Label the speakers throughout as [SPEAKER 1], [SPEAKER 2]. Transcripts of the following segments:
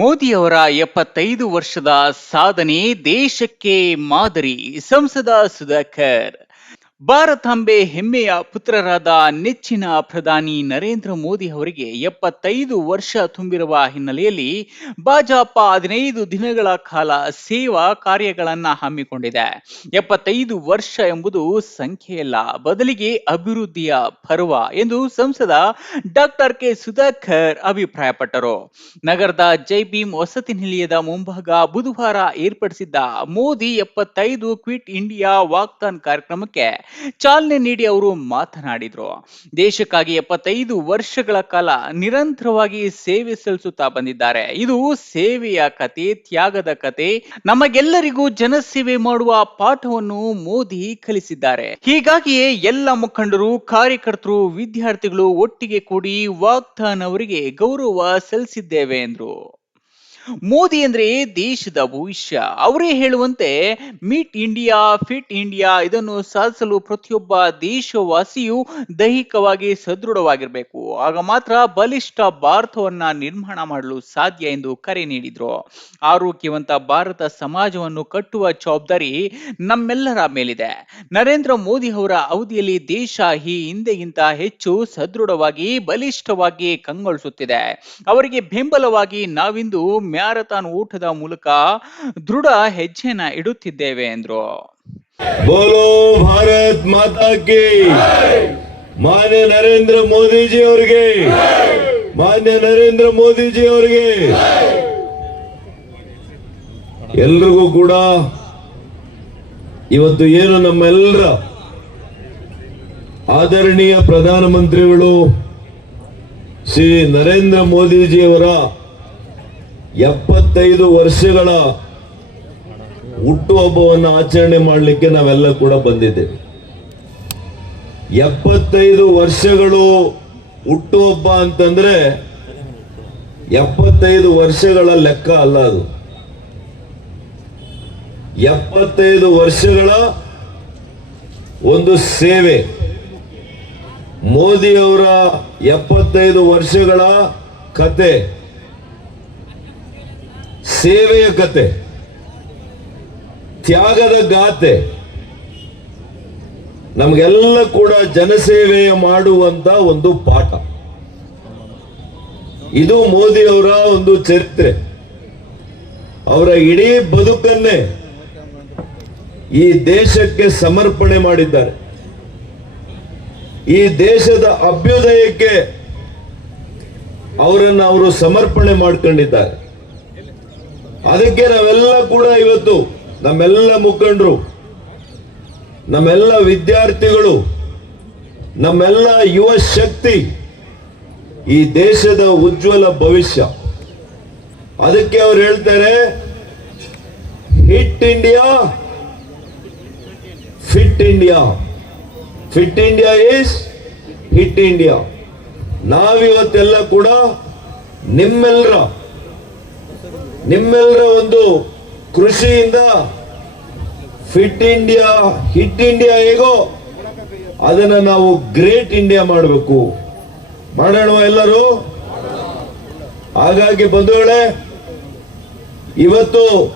[SPEAKER 1] ಮೋದಿಯವರ ಎಪ್ಪತ್ತೈದು ವರ್ಷದ ಸಾಧನೆ ದೇಶಕ್ಕೆ ಮಾದರಿ. ಸಂಸದ ಸುಧಾಕರ್. ಭಾರತಾಂಬೆ ಹೆಮ್ಮೆಯ ಪುತ್ರರಾದ ನೆಚ್ಚಿನ ಪ್ರಧಾನಿ ನರೇಂದ್ರ ಮೋದಿ ಅವರಿಗೆ ಎಪ್ಪತ್ತೈದು ವರ್ಷ ತುಂಬಿರುವ ಹಿನ್ನೆಲೆಯಲ್ಲಿ ಭಾಜಪ ಹದಿನೈದು ದಿನಗಳ ಕಾಲ ಸೇವಾ ಕಾರ್ಯಗಳನ್ನ ಹಮ್ಮಿಕೊಂಡಿದೆ. ಎಪ್ಪತ್ತೈದು ವರ್ಷ ಎಂಬುದು ಸಂಖ್ಯೆಯಲ್ಲ, ಬದಲಿಗೆ ಅಭಿವೃದ್ಧಿಯ ಪರ್ವ ಎಂದು ಸಂಸದ ಡಾಕ್ಟರ್ ಕೆ ಸುಧಾಕರ್ ಅಭಿಪ್ರಾಯಪಟ್ಟರು. ನಗರದ ಜೈ ಭೀಮ್ ವಸತಿ ನಿಲಯದ ಮುಂಭಾಗ ಬುಧವಾರ ಏರ್ಪಡಿಸಿದ್ದ ಮೋದಿ ಎಪ್ಪತ್ತೈದು ಕ್ವಿಟ್ ಇಂಡಿಯಾ ವಾಕ್ತಾನ್ ಕಾರ್ಯಕ್ರಮಕ್ಕೆ ಚಾಲನೆ ನೀಡಿ ಅವರು ಮಾತನಾಡಿದ್ರು. ದೇಶಕ್ಕಾಗಿ ಎಪ್ಪತ್ತೈದು ವರ್ಷಗಳ ಕಾಲ ನಿರಂತರವಾಗಿ ಸೇವೆ ಸಲ್ಲಿಸುತ್ತಾ ಬಂದಿದ್ದಾರೆ. ಇದು ಸೇವೆಯ ಕತೆ, ತ್ಯಾಗದ ಕತೆ. ನಮಗೆಲ್ಲರಿಗೂ ಜನಸೇವೆ ಮಾಡುವ ಪಾಠವನ್ನು ಮೋದಿ ಕಲಿಸಿದ್ದಾರೆ. ಹೀಗಾಗಿಯೇ ಎಲ್ಲ ಮುಖಂಡರು, ಕಾರ್ಯಕರ್ತರು, ವಿದ್ಯಾರ್ಥಿಗಳು ಒಟ್ಟಿಗೆ ಕೂಡಿ ವಾಗ್ದಾನ್ ಅವರಿಗೆ ಗೌರವ ಸಲ್ಲಿಸಿದ್ದೇವೆ ಎಂದರು. ಮೋದಿ ಅಂದ್ರೆ ದೇಶದ ಭವಿಷ್ಯ. ಅವರೇ ಹೇಳುವಂತೆ ಮಿಟ್ ಇಂಡಿಯಾ ಫಿಟ್ ಇಂಡಿಯಾ ಇದನ್ನು ಸಾಧಿಸಲು ಪ್ರತಿಯೊಬ್ಬ ದೇಶವಾಸಿಯು ದೈಹಿಕವಾಗಿ ಸದೃಢವಾಗಿರಬೇಕು. ಆಗ ಮಾತ್ರ ಬಲಿಷ್ಠ ಭಾರತವನ್ನ ನಿರ್ಮಾಣ ಮಾಡಲು ಸಾಧ್ಯ ಎಂದು ಕರೆ ನೀಡಿದ್ರು. ಆರೋಗ್ಯವಂತ ಭಾರತ ಸಮಾಜವನ್ನು ಕಟ್ಟುವ ಜವಾಬ್ದಾರಿ ನಮ್ಮೆಲ್ಲರ ಮೇಲಿದೆ. ನರೇಂದ್ರ ಮೋದಿ ಅವರ ಅವಧಿಯಲ್ಲಿ ದೇಶ ಈ ಹಿಂದೆಗಿಂತ ಹೆಚ್ಚು ಸದೃಢವಾಗಿ, ಬಲಿಷ್ಠವಾಗಿ ಕಂಗೊಳಿಸುತ್ತಿದೆ. ಅವರಿಗೆ ಬೆಂಬಲವಾಗಿ ನಾವಿಂದು ಮ್ಯಾರಥಾನ್ ಊಟದ ಮೂಲಕ ದೃಢ ಹೆಜ್ಜೆನ ಇಡುತ್ತಿದ್ದೇವೆ ಎಂದ್ರು
[SPEAKER 2] ಬೋಲೋ ಭಾರತ್ ಮಾತಾ ಕಿ ಮಾನ್ಯ ನರೇಂದ್ರ ಮೋದಿಜಿ ಅವರಿಗೆ ಮಾನ್ಯ ನರೇಂದ್ರ ಮೋದಿಜಿ ಅವರಿಗೆ ಎಲ್ರಿಗೂ ಕೂಡ ಇವತ್ತು ಏನು ನಮ್ಮೆಲ್ಲರ ಆದರಣೀಯ ಪ್ರಧಾನಮಂತ್ರಿಗಳು ಶ್ರೀ ನರೇಂದ್ರ ಮೋದಿಜಿಯವರ ಎಪ್ಪತ್ತೈದು ವರ್ಷಗಳ ಹುಟ್ಟುಹಬ್ಬವನ್ನು ಆಚರಣೆ ಮಾಡಲಿಕ್ಕೆ ನಾವೆಲ್ಲ ಕೂಡ ಬಂದಿದ್ದೇವೆ. ಎಪ್ಪತ್ತೈದು ವರ್ಷಗಳು ಹುಟ್ಟುಹಬ್ಬ ಅಂತಂದ್ರೆ ಎಪ್ಪತ್ತೈದು ವರ್ಷಗಳ ಲೆಕ್ಕ ಅಲ್ಲ ಅದು. ಎಪ್ಪತ್ತೈದು ವರ್ಷಗಳ ಒಂದು ಸೇವೆ. ಮೋದಿಯವರ ಎಪ್ಪತ್ತೈದು ವರ್ಷಗಳ ಕತೆ. ಸೇವೆಯ ಕತೆ, ತ್ಯಾಗದ ಗಾತೆ, ನಮಗೆಲ್ಲ ಕೂಡ ಜನಸೇವೆಯ ಮಾಡುವಂತ ಒಂದು ಪಾಠ. ಇದು ಮೋದಿ ಅವರ ಒಂದು ಚರಿತ್ರೆ. ಅವರ ಇಡೀ ಬದುಕನ್ನೇ ಈ ದೇಶಕ್ಕೆ ಸಮರ್ಪಣೆ ಮಾಡಿದ್ದಾರೆ. ಈ ದೇಶದ ಅಭ್ಯುದಯಕ್ಕೆ ಅವರನ್ನು ಅವರು ಸಮರ್ಪಣೆ ಮಾಡ್ಕೊಂಡಿದ್ದಾರೆ. ಅದಕ್ಕೆ ನಾವೆಲ್ಲ ಕೂಡ ಇವತ್ತು ನಮ್ಮೆಲ್ಲ ಮುಖಂಡರು, ನಮ್ಮೆಲ್ಲ ವಿದ್ಯಾರ್ಥಿಗಳು, ನಮ್ಮೆಲ್ಲ ಯುವ ಶಕ್ತಿ ಈ ದೇಶದ ಉಜ್ವಲ ಭವಿಷ್ಯ. ಅದಕ್ಕೆ ಅವ್ರು ಹೇಳ್ತಾರೆ hit India fit India fit India is hit India ನಾವಿವತ್ತೆಲ್ಲ ಕೂಡ ನಿಮ್ಮೆಲ್ಲರ ನಿಮ್ಮೆಲ್ಲರ ಒಂದು ಕೃಷಿಯಿಂದ ಫಿಟ್ ಇಂಡಿಯಾ ಹಿಟ್ ಇಂಡಿಯಾ ಹೇಗೋ ಅದನ್ನ ನಾವು ಗ್ರೇಟ್ ಇಂಡಿಯಾ ಮಾಡಬೇಕು. ಮಾಡೋಣ ಎಲ್ಲರೂ? ಹಾಗಾಗಿ ಬಂಧುಗಳೇ, ಇವತ್ತು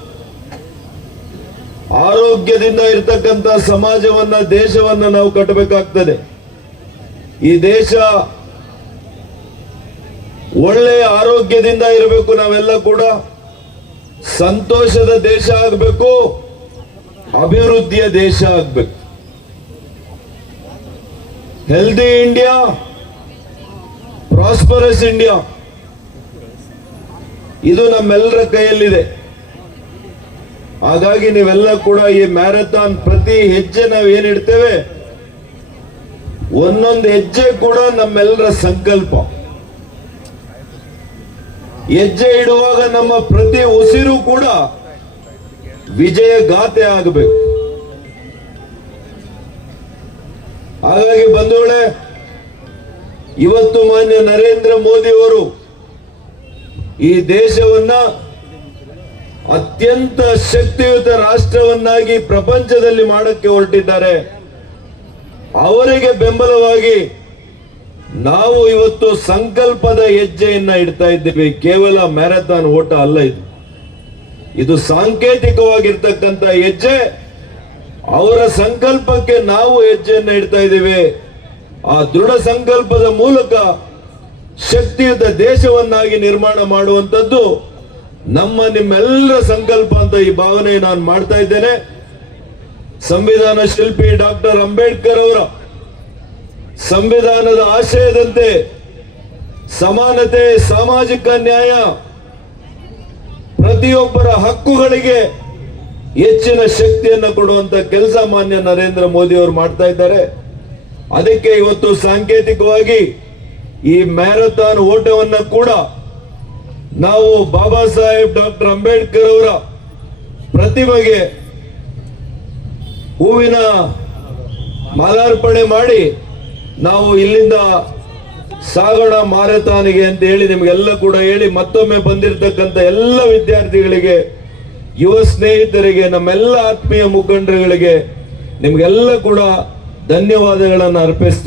[SPEAKER 2] ಆರೋಗ್ಯದಿಂದ ಇರ್ತಕ್ಕಂಥ ಸಮಾಜವನ್ನ, ದೇಶವನ್ನ ನಾವು ಕಟ್ಟಬೇಕಾಗ್ತದೆ. ಈ ದೇಶ ಒಳ್ಳೆಯ ಆರೋಗ್ಯದಿಂದ ಇರಬೇಕು ನಾವೆಲ್ಲ ಕೂಡ. ಸಂತೋಷದ ದೇಶ ಆಗಬೇಕು, ಅಭಿವೃದ್ಧಿಯ ದೇಶ ಆಗಬೇಕು. ಹೆಲ್ದಿ ಇಂಡಿಯಾ ಪ್ರಾಸ್ಪರಸ್ ಇಂಡಿಯಾ ಇದು ನಮ್ಮೆಲ್ಲರ ಕೈಯಲ್ಲಿದೆ. ಹಾಗಾಗಿ ನೀವೆಲ್ಲ ಕೂಡ ಈ ಮ್ಯಾರಥಾನ್ ಪ್ರತಿ ಹೆಜ್ಜೆ ನಾವು ಏನಿಡ್ತೇವೆ ಒಂದೊಂದು ಹೆಜ್ಜೆ ಕೂಡ ನಮ್ಮೆಲ್ಲರ ಸಂಕಲ್ಪ. ಹೆಜ್ಜೆ ಇಡುವಾಗ ನಮ್ಮ ಪ್ರತಿ ಉಸಿರು ಕೂಡ ವಿಜಯ ಗಾತೆ ಆಗಬೇಕು. ಹಾಗಾಗಿ ಬಂಧುಗಳೇ, ಇವತ್ತು ಮಾನ್ಯ ನರೇಂದ್ರ ಮೋದಿ ಅವರು ಈ ದೇಶವನ್ನ ಅತ್ಯಂತ ಶಕ್ತಿಯುತ ರಾಷ್ಟ್ರವನ್ನಾಗಿ ಪ್ರಪಂಚದಲ್ಲಿ ಮಾಡಕ್ಕೆ ಹೊರಟಿದ್ದಾರೆ. ಅವರಿಗೆ ಬೆಂಬಲವಾಗಿ ನಾವು ಇವತ್ತು ಸಂಕಲ್ಪದ ಹೆಜ್ಜೆಯನ್ನ ಇಡ್ತಾ ಇದ್ದೀವಿ. ಕೇವಲ ಮ್ಯಾರಥಾನ್ ಓಟ ಅಲ್ಲ ಇದು. ಇದು ಸಾಂಕೇತಿಕವಾಗಿರ್ತಕ್ಕಂಥ ಹೆಜ್ಜೆ. ಅವರ ಸಂಕಲ್ಪಕ್ಕೆ ನಾವು ಹೆಜ್ಜೆಯನ್ನ ಇಡ್ತಾ ಇದ್ದೀವಿ. ಆ ದೃಢ ಸಂಕಲ್ಪದ ಮೂಲಕ ಶಕ್ತಿಯುತ ದೇಶವನ್ನಾಗಿ ನಿರ್ಮಾಣ ಮಾಡುವಂತದ್ದು ನಮ್ಮ ನಿಮ್ಮೆಲ್ಲರ ಸಂಕಲ್ಪ ಅಂತ ಈ ಭಾವನೆ ನಾನು ಮಾಡ್ತಾ ಇದ್ದೇನೆ. ಸಂವಿಧಾನ ಶಿಲ್ಪಿ ಡಾಕ್ಟರ್ ಅಂಬೇಡ್ಕರ್ ಅವರ ಸಂವಿಧಾನದ ಆಶಯದಂತೆ ಸಮಾನತೆ, ಸಾಮಾಜಿಕ ನ್ಯಾಯ ಪ್ರತಿಯೊಬ್ಬರ ಹಕ್ಕುಗಳಿಗೆ ಹೆಚ್ಚಿನ ಶಕ್ತಿಯನ್ನು ಕೊಡುವಂತ ಕೆಲಸ ಮಾನ್ಯ ನರೇಂದ್ರ ಮೋದಿ ಅವರು ಮಾಡ್ತಾ ಇದ್ದಾರೆ. ಅದಕ್ಕೆ ಇವತ್ತು ಸಾಂಕೇತಿಕವಾಗಿ ಈ ಮ್ಯಾರಥಾನ್ ಓಟವನ್ನು ಕೂಡ ನಾವು ಬಾಬಾ ಸಾಹೇಬ್ ಡಾಕ್ಟರ್ ಅಂಬೇಡ್ಕರ್ ಅವರ ಪ್ರತಿಮೆಗೆ ಹೂವಿನ ಮಾಲಾರ್ಪಣೆ ಮಾಡಿ ನಾವು ಇಲ್ಲಿಂದ ಸಾಗೋಣ ಮಾರಥಾನಿಗೆ ಅಂತ ಹೇಳಿ ನಿಮಗೆಲ್ಲ ಕೂಡ ಹೇಳಿ ಮತ್ತೊಮ್ಮೆ ಬಂದಿರತಕ್ಕಂಥ ಎಲ್ಲ ವಿದ್ಯಾರ್ಥಿಗಳಿಗೆ, ಯುವ ಸ್ನೇಹಿತರಿಗೆ, ನಮ್ಮೆಲ್ಲ ಆತ್ಮೀಯ ಮುಖಂಡರುಗಳಿಗೆ ನಿಮಗೆಲ್ಲ ಕೂಡ ಧನ್ಯವಾದಗಳನ್ನು ಅರ್ಪಿಸ್ತೀನಿ.